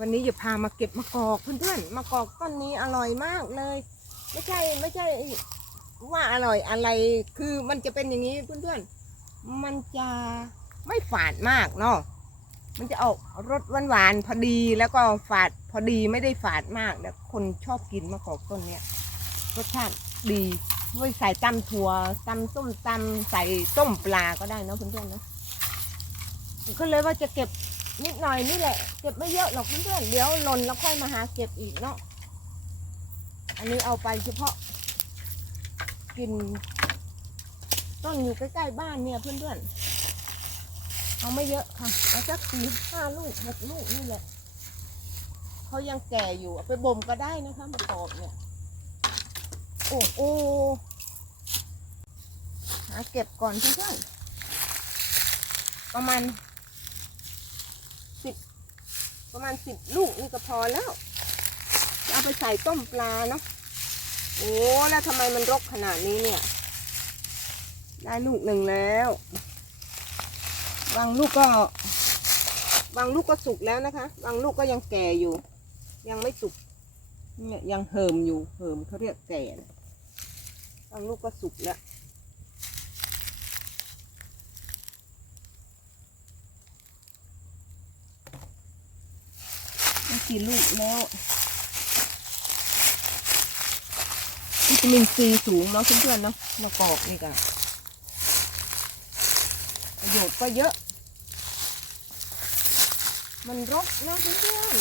วันนี้จะพามาเก็บมะกอกเพื่อนๆมะกอกต้นนี้อร่อยมากเลย ไม่ใช่ไม่ใช่ว่าอร่อยอะไรคือมันจะเป็นอย่างนี้เพื่อนๆมันจะไม่ฝาดมากเนาะมันจะออกรสหวานๆพอดีแล้วก็ฝาดพอดีไม่ได้ฝาดมากแล้วคนชอบกินมะกอกต้นเนี้ยรสชาติดีไว้ใส่ตำถั่วตำส้มตำใส่ต้มปลาก็ได้เนาะเพื่อนๆนะก็เลยว่าจะเก็บ นิดหน่อยนี่แหละ เก็บไม่เยอะหรอกเพื่อนๆเดี๋ยวหล่นแล้วค่อยมาหาเก็บอีกเนาะ อันนี้เอาไปเฉพาะกินต้นอยู่ใกล้ๆบ้านเนี่ยเพื่อนๆ เอาไม่เยอะค่ะเอาสักสี่ห้าลูกหกลูกนี่แหละเขายังแก่อยู่เอาไปบ่มก็ได้นะคะมะกอกเนี่ย โอ้โอ้หาเก็บก่อนเพื่อนๆประมาณ ประมาณสิบลูกนี่ก็พอแล้ว เอาไปใส่ต้มปลาเนาะโอ้แล้วทำไมมันรกขนาดนี้เนี่ย ได้ลูกหนึ่งแล้วบางลูกก็บางลูกก็สุกแล้วนะคะบางลูกก็ยังแก่อยู่ ยังไม่สุกเนี่ยยังเหิมอยู่เหิมเขาเรียกแก่บางลูกก็สุกแล้ว กี่ลูกแล้ววิตามินซีสูงเนาะเพื่อนๆเนาะมะกอกนี่ก็ประโยชน์ก็เยอะ มันรกนะเพื่อน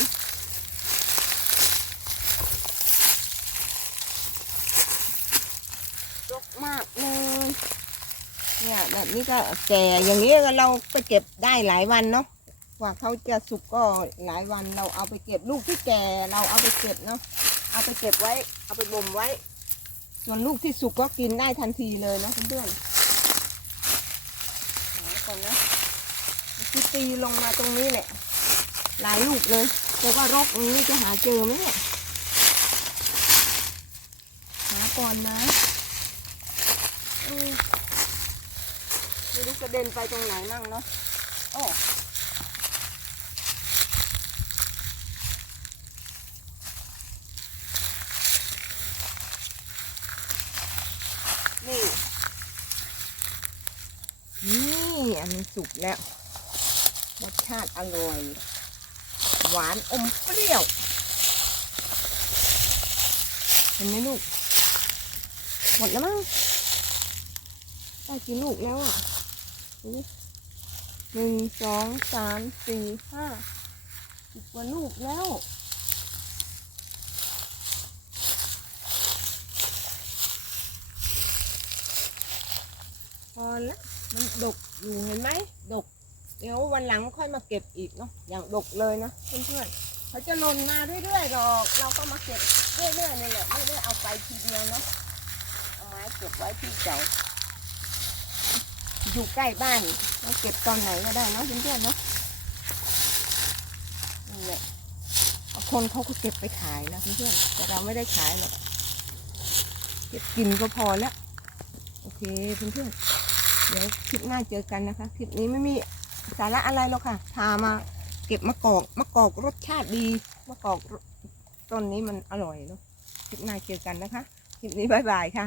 ๆรกมากเลยเนี่ยแบบนี้ก็แก่อย่างนี้ก็เราไปเก็บได้หลายวันเนาะ กว่าเขาจะสุกก็หลายวันเราเอาไปเก็บลูกที่แก่เราเอาไปเก็บเนาะเอาไปเก็บไว้ เอาไปบ่มไว้ ส่วนลูกที่สุกก็กินได้ทันทีเลยนะเพื่อนๆหาก่อนนะที่ตีลงมาตรงนี้แหละหลายลูกเลย แต่ว่ารกนี้จะหาเจอไหมเนี่ยหาก่อนนะไม่รู้กระเด็นไปตรงไหนมั่งเนาะโอ้ นี่นี่อันนี้สุกแล้วรสชาติอร่อย หวานอมเปรี้ยว เห็นไหมลูก หมดแล้วมั้งได้กี่ลูกแล้วอะหนึ่งสองสามสี่ห้าสิบกว่าลูกแล้ว อละมันดกอยู่เห็นไหมดก เดี๋ยววันหลังค่อยมาเก็บอีกเนาะอย่างดกเลยนะเพื่อนๆเขาจะหล่นมาเรื่อยๆหรอก เราก็มาเก็บเรื่อยๆนี่แหละไม่ได้เอาไปทีเดียวเนาะเอาไม้เก็บไว้ที่เก่าอยู่ใกล้บ้านเราเก็บตอนไหนก็ได้เนาะเพื่อนๆเนาะนี่แหละคนเขาก็เก็บไปขายนะเพื่อนๆแต่เราไม่ได้ขายหรอกเก็บกินก็พอแล้ว อเคเพื่อนๆเดี๋ยวคลิปหน้าเจอกันนะคะ คลิปนี้ไม่มีสาระอะไรหรอกค่ะ พามาเก็บมะกอกมะกอกรสชาติดีมะกอกต้นนี้มันอร่อยเนาะคลิปหน้าเจอกันนะคะ คลิปนี้บายบายค่ะ